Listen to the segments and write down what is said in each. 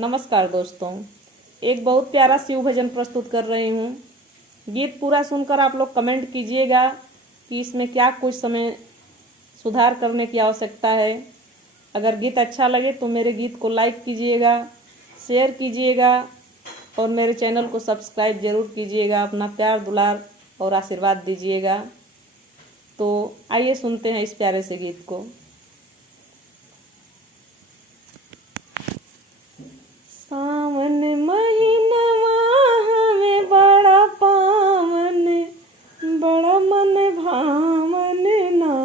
नमस्कार दोस्तों, एक बहुत प्यारा शिव भजन प्रस्तुत कर रही हूँ। गीत पूरा सुनकर आप लोग कमेंट कीजिएगा कि इसमें क्या कुछ समय सुधार करने की आवश्यकता है। अगर गीत अच्छा लगे तो मेरे गीत को लाइक कीजिएगा, शेयर कीजिएगा और मेरे चैनल को सब्सक्राइब ज़रूर कीजिएगा। अपना प्यार दुलार और आशीर्वाद दीजिएगा। तो आइए सुनते हैं इस प्यारे से गीत को। सावन महीनवा हमें बड़ा पावन, बड़ा मन भावन ना।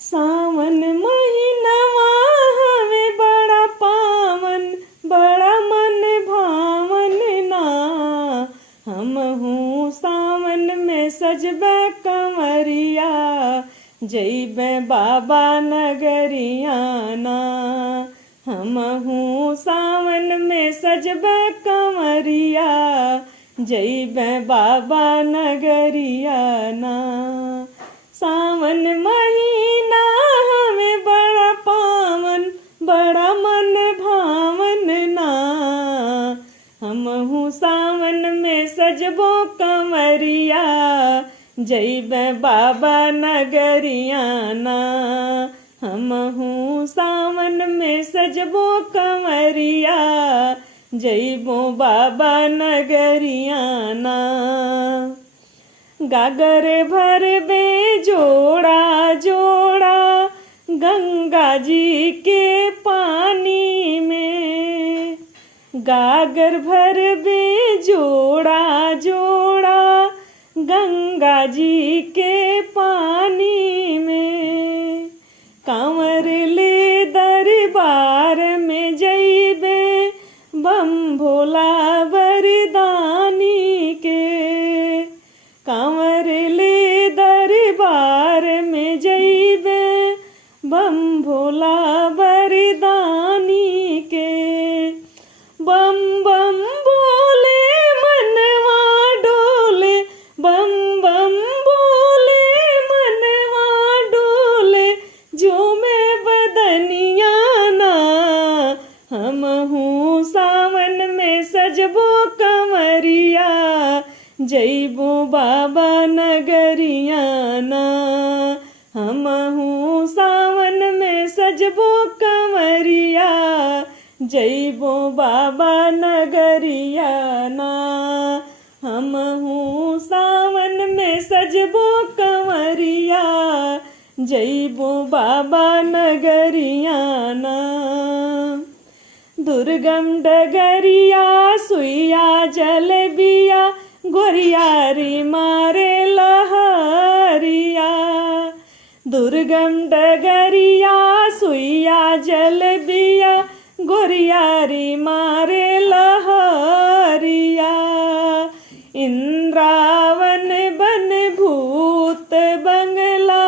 सावन महीनवा हमें बड़ा पावन, बड़ा मन भावन ना। हम हूँ सावन में सजबे कंवरिया, जइबे बाबा नगरिया ना। हम हूँ सावन में सजबे कंवरिया, जइबे बाबा नगरिया ना। सावन महीना हमें बड़ा पावन, बड़ा मन भावन ना। हम हूँ सावन में सजबो कंवरिया, जइबे बाबा नगरिया ना। हम हूँ सावन में सजबो कंवरिया, जइबो बाबा नगरिया ना। गागर भर बे जोड़ा जोड़ा गंगा जी के पानी में। गागर भर बे जोड़ा जोड़ा गंगा जी के पानी में। कांवर ले दरबार में जइबे, बम भोला वरदानी के। कांवर ले दरबार में जइबे, बम भोला वरदानी के। बम बम बोले मनवा डोले, बम बम बोले मनवा डोले, जो मैं बदनिया ना। हम हूँ सावन में सजबो कंवरिया, जइबो बाबा नगरिया ना। हम हूँ सावन में सजबो कंवरिया, जइबो बाबा नगरिया ना। हम हूँ सावन में सजबो कंवरिया, जइबो बाबा नगरिया ना। दुर्गम डगरिया सुइया जलबिया, गोरियारी मारे लहरिया। दुर्गम डगरिया सुइया जलबिया, गोरियारी मारे लहरिया। इंद्रावन बन भूत बंगला,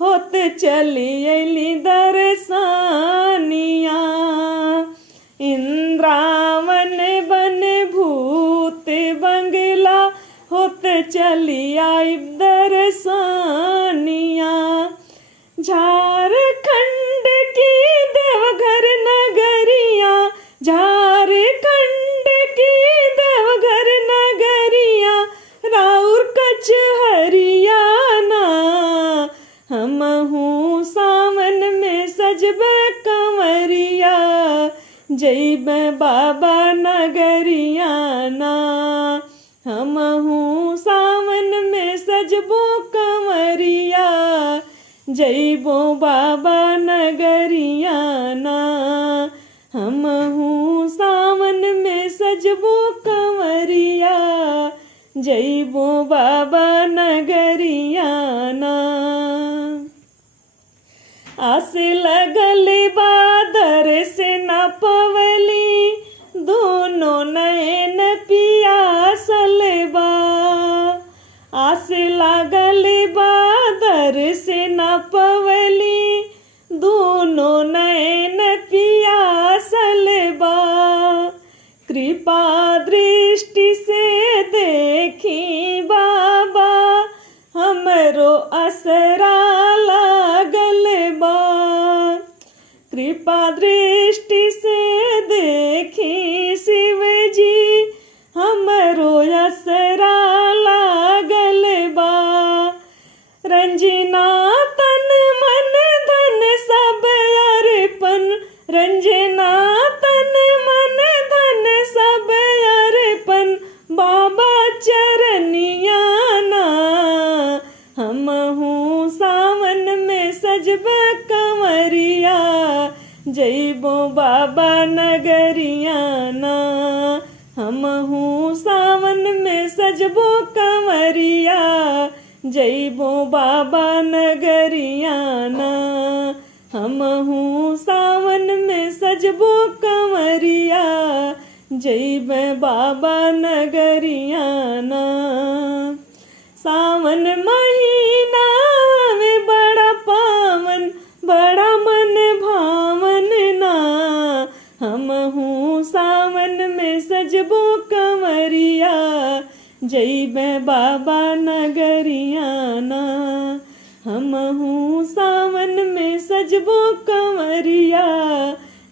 होत चली अली दरसानिया। इंद्रावन बन भूत बंगला, होत चली आई दरसानिया। झारखंड की देवघर नगरिया, झारखंड की देवघर नगरिया, राउर कचहरिया ना। हम हूँ सावन में सजबे कंवरिया, जइबे बाबा नगरिया ना। हम हूँ सावन में सजबो कंवरिया, जइबो बाबा नगरिया ना। हम हूँ सावन में सजबो कंवरिया, जइबो बाबा नगरिया ना। आस लगल बादर से न पवली, दोनों नैन पियासल बा। आस लागल बादर से न पवली, दोनों नैन पियासल बा। कृपा दृष्टि से देखी बाबा, हमरो असरा लागल बा। कृपा दृष्टि से देखी शिव जी, हमरो असरा लागल बा। रंजना तन मन धन सब अर्पण, रंजना तन मन धन सब अर्पण, बाबा चरनिया ना। हमहू सावन में सजब कंवरिया, जइबो बाबा नगरिया ना। हमहू सावन में सजबो कंवरिया, जइबो बाबा नगरिया ना। हमहू सावन में सजबो कंवरिया, जइबे बाबा नगरिया ना। सावन महीना में बड़ा पावन, बड़ा मन भावन ना। हमहू सावन में सजबो कंवरिया, जइबे बाबा नगरिया ना। हमहू सावन में सजबो कंवरिया,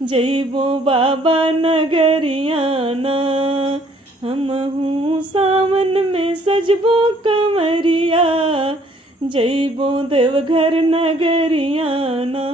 जइबो बाबा नगरिया ना। हमहू सावन में सजबो कंवरिया, जइबो देवघर नगरिया ना।